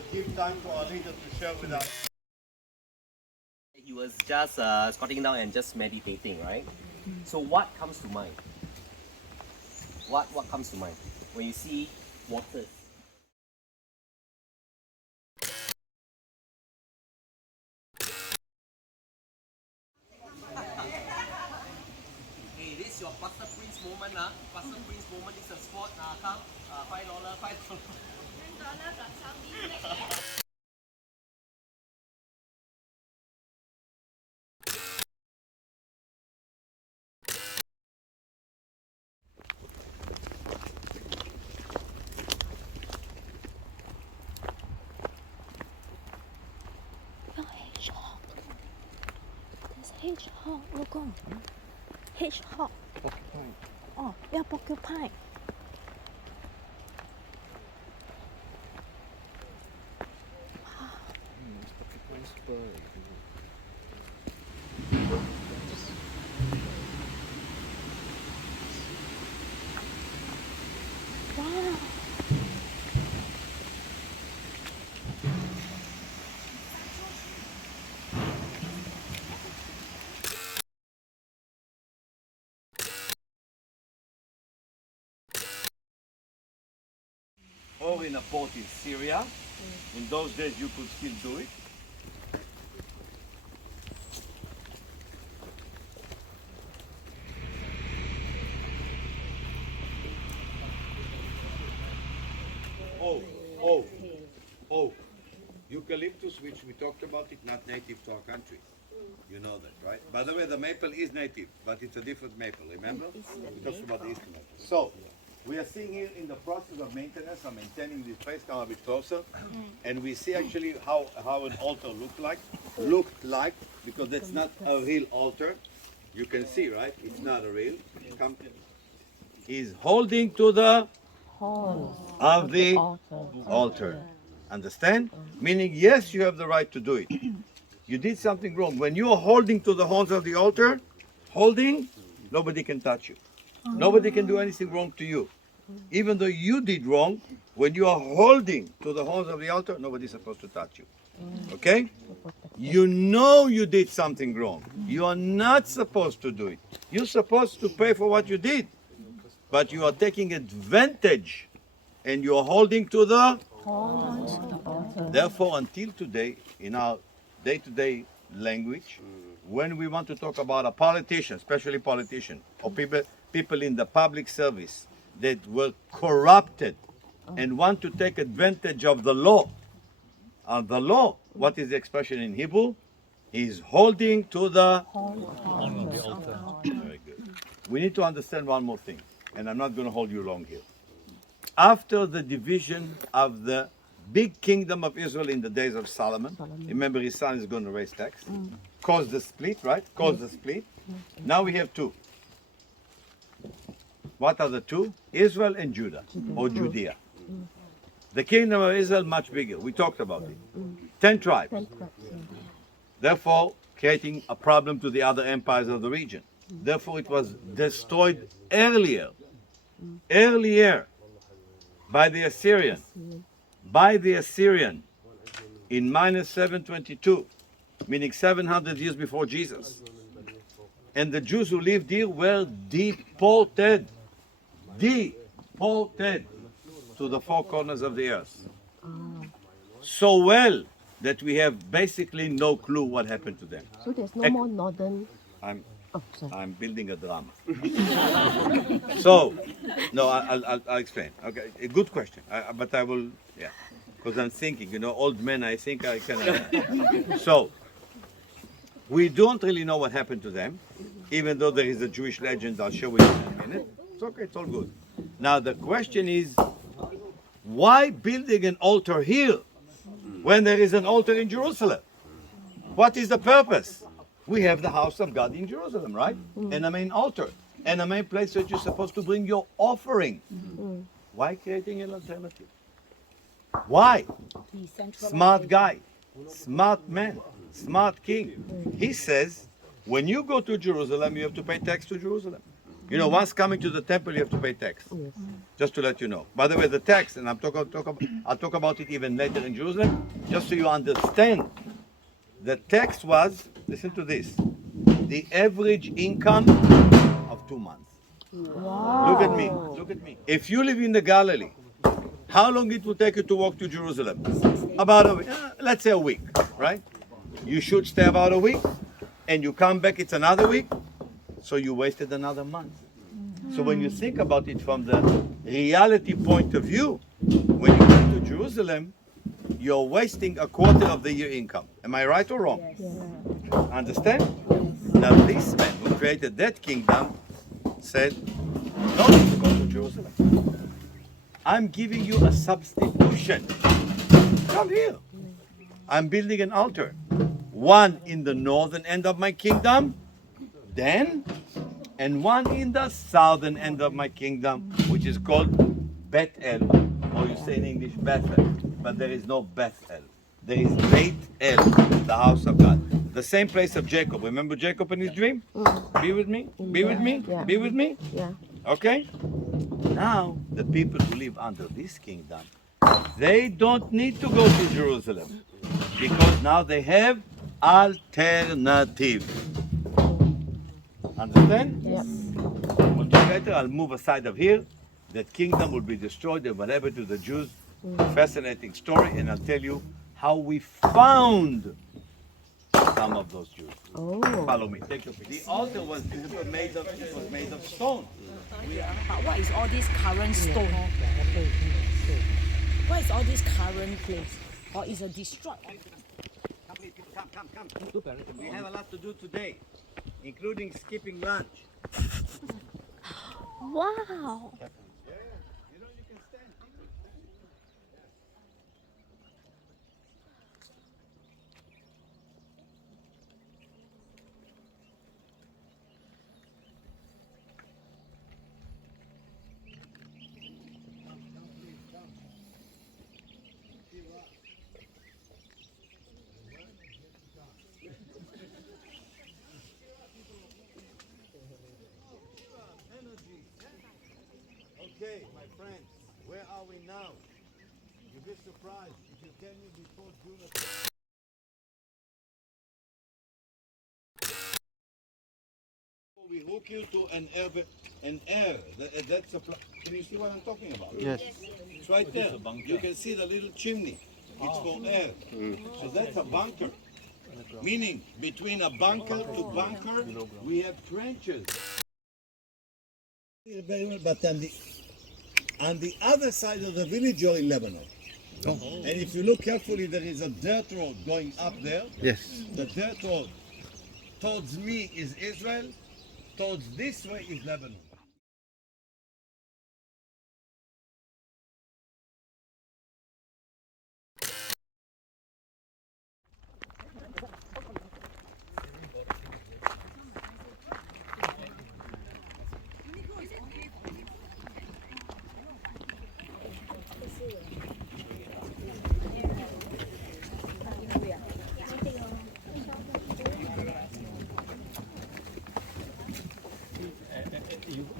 I'll give time for our leader to share with us. He was just squatting down and just meditating, right? So what comes to mind? What comes to mind when you see waters? Hey, this is your Pastor Prince moment, Pastor Prince moment is a spot, come, $5, $5. Hedgehog, look on. Hedgehog. Porcupine. Oh, yeah, porcupine. Porcupine spur. Wow. Or in a port in Syria. In those days you could still do it. Oh, eucalyptus, which we talked about, it not native to our country. You know that, right? By the way, the maple is native, but it's a different maple, remember? We talked about the eastern maple. So, we are seeing here in the process of maintenance, I'm maintaining this place, come a bit closer, and we see actually how an altar looked like, because that's not a real altar. You can see, right? It's not a real. Come. He's holding to the of the altar. Understand? Meaning, yes, you have the right to do it. You did something wrong. When you are holding to the horns of the altar, nobody can touch you. Nobody can do anything wrong to you. Even though you did wrong, when you are holding to the horns of the altar, nobody's supposed to touch you. Okay? You know you did something wrong. You are not supposed to do it. You're supposed to pay for what you did. But you are taking advantage and you are holding to the horns. Therefore, until today, in our day-to-day language, when we want to talk about a politician, especially politician, or people in the public service that were corrupted and want to take advantage of the law. What is the expression in Hebrew? Is holding to the altar. Very good. We need to understand one more thing, and I'm not going to hold you long here. After the division of the big kingdom of Israel in the days of Solomon, remember his son is going to raise tax, caused the split, right? Caused the split. Now we have two. What are the two? Israel and Judah, or Judea. The kingdom of Israel much bigger. We talked about it. 10 tribes. Therefore, creating a problem to the other empires of the region. Therefore, it was destroyed earlier by the Assyrian. In minus 722, meaning 700 years before Jesus. And the Jews who lived here were deported to the four corners of the earth. So well that we have basically no clue what happened to them. So there's no more northern. I'm building a drama. So, no, I'll explain. Okay, a good question. But I will, because I'm thinking, old men, I think I can. So, we don't really know what happened to them, even though there is a Jewish legend I'll show you in a minute. It's okay, it's all good. Now, the question is, why building an altar here when there is an altar in Jerusalem? What is the purpose? We have the house of God in Jerusalem, right? And a main altar. And a main place that you're supposed to bring your offering. Why creating an alternative? Why? Smart guy, smart man, smart king. He says, when you go to Jerusalem, you have to pay tax to Jerusalem. You know, once coming to the temple, you have to pay tax. Just to let you know. By the way, the tax, and I'll talk about it even later in Jerusalem, just so you understand. The tax was, listen to this, the average income of 2 months. Wow. Look at me, look at me. If you live in the Galilee, how long it will take you to walk to Jerusalem? About a week, let's say a week, right? You should stay about a week, and you come back, it's another week, so you wasted another month. So when you think about it from the reality point of view, when you come to Jerusalem, you're wasting a quarter of the year income. Am I right or wrong? Yes. Understand? Now this man who created that kingdom said, no need to go to Jerusalem. I'm giving you a substitution. Come here. I'm building an altar. One in the northern end of my kingdom, Dan, and one in the southern end of my kingdom, which is called Bethel, or you say in English Bethel, but there is no Bethel. There is Bethel, the house of God. The same place of Jacob. Remember Jacob in his dream? Be with me? Be with me? Yeah. Be with me? Yeah. Okay? Now, the people who live under this kingdom, they don't need to go to Jerusalem because now they have alternative. Understand? Yes. We'll talk later. I'll move aside of here. That kingdom will be destroyed and whatever to the Jews. Fascinating story, and I'll tell you how we found some of those Jews. Oh. Follow me. Take your picture. The altar was made of stone. But what is all this current stone? What is all this current place? Or is a destroyed? Come. We have a lot to do today, including skipping lunch. Wow. You can stand. Okay, my friends, where are we now? You'll be surprised if you tell me before June of... We hook you to an air. That's a... Can you see what I'm talking about? Yes. It's right there. You can see the little chimney. It's for air. So that's a bunker. Meaning, between a bunker to bunker, we have trenches. But on the other side of the village, you're in Lebanon. Oh. And if you look carefully, there is a dirt road going up there. Yes. The dirt road towards me is Israel, towards this way is Lebanon.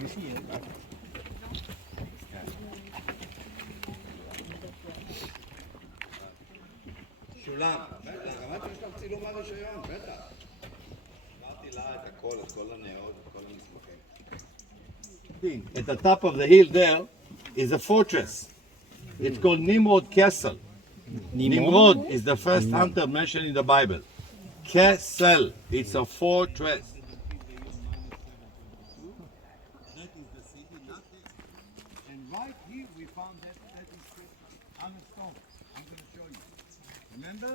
You see it. שולם, בטח, אמרתי שיש לך צילום מהרישיון, בטח. אמרתי לה את הכל, את כל הנאות, את כל המסמכים. At the top of the hill there is a fortress. It's called Nimrod Castle. Nimrod is the first hunter mentioned in the Bible. Castle, it's a fortress. That is the city, nothing. And right here we found that is on a stone. I'm going to show you. Remember?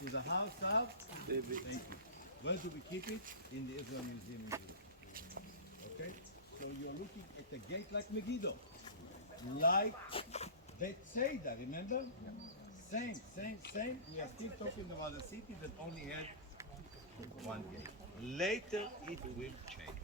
To the house of David. Thank you. Where do we keep it? In the Israel Museum in Jerusalem. Okay? So you're looking at the gate like Megiddo. Like Bethsaida, remember? Same. We are still talking about a city that only had one gate. Later it will change.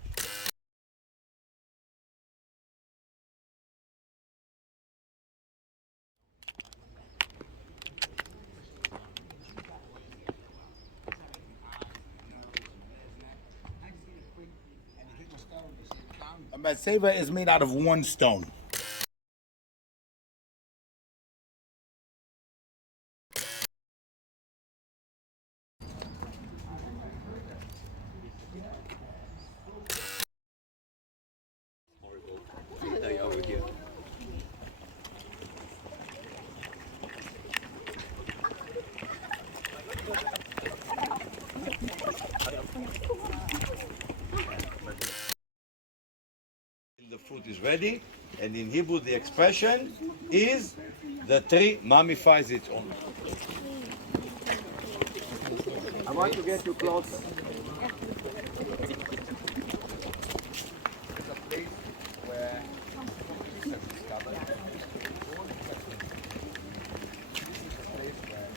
Caesarea is made out of one stone. Over here. The food is ready, and in Hebrew the expression is the tree mummifies its own. I want to get you close. It's a place where Jesus has discovered. This is a place where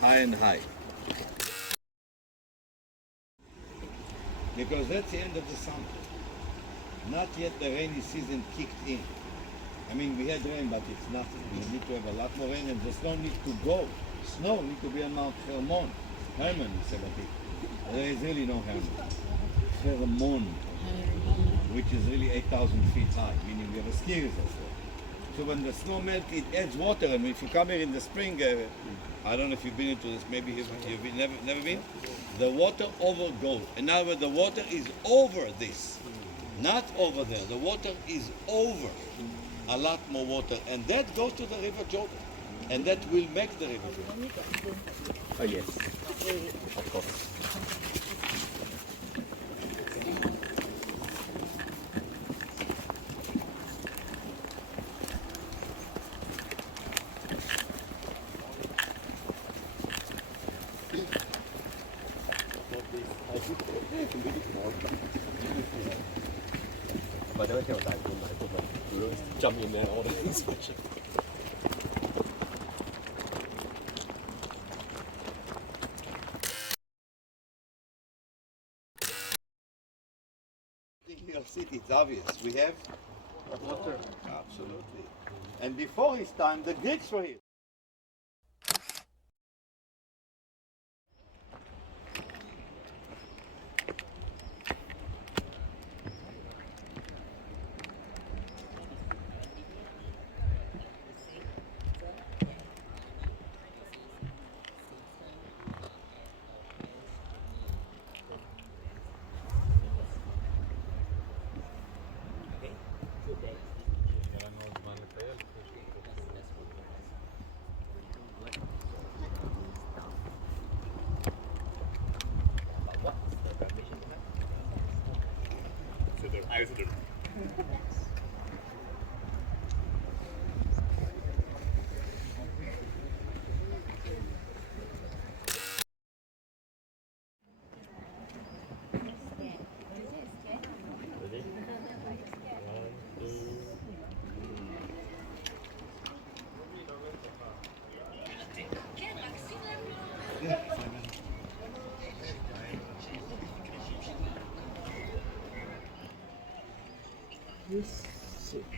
high and high. Because that's the end of the summer. Not yet the rainy season kicked in. I mean, we had rain, but it's nothing. We need to have a lot more rain, and the snow needs to go. Snow needs to be on Mount Hermon. Hermon, we say, but there is really no Hermon. Hermon, which is really 8,000 feet high, meaning we have a ski resort there. So when the snow melts, it adds water, and if you come here in the spring, I don't know if you've been into this, maybe you've been, never been? The water overgoes. In other words, the water is over this, not over there. The water is over a lot more water, and that goes to the River Jordan, and that will make the River Jordan. Oh yes, of course. But then I tell that you jump in there all the inspection. In your city, it's obvious. We have water. Absolutely. And before his time, the Greeks were here.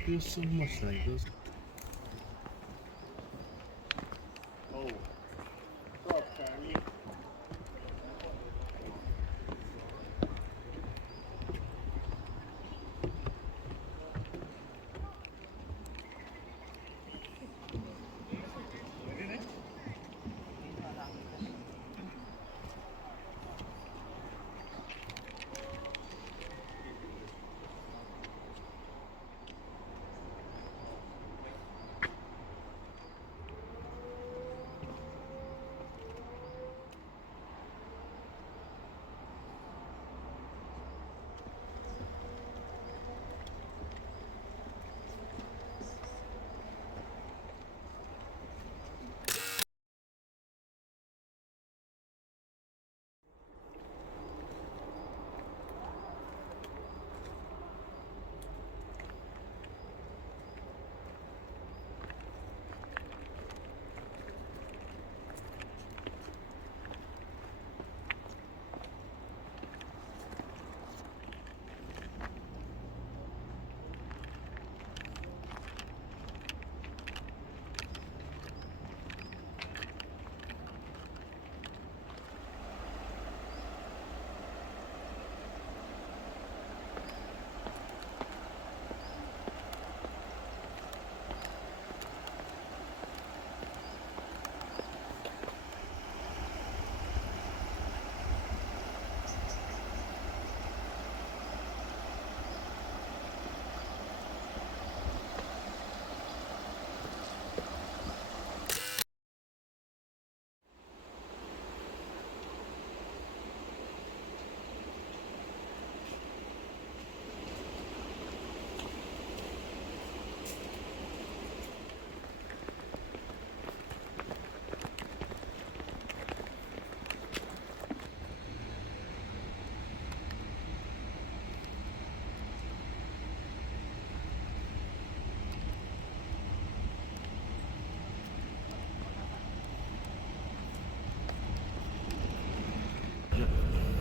There's so much like this. Oh.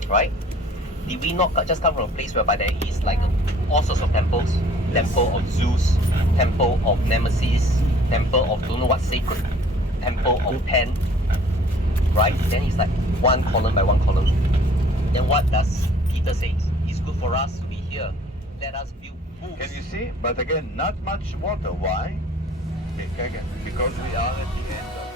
right? Did we not just come from a place whereby there is like all sorts of temples? Temple of Zeus, temple of Nemesis, temple of don't know what sacred, temple of Pan, right? Then it's like one column by one column. Then what does Peter say? It's good for us to be here. Let us build pools. Can you see? But again, not much water. Why? Again, because we are at the end of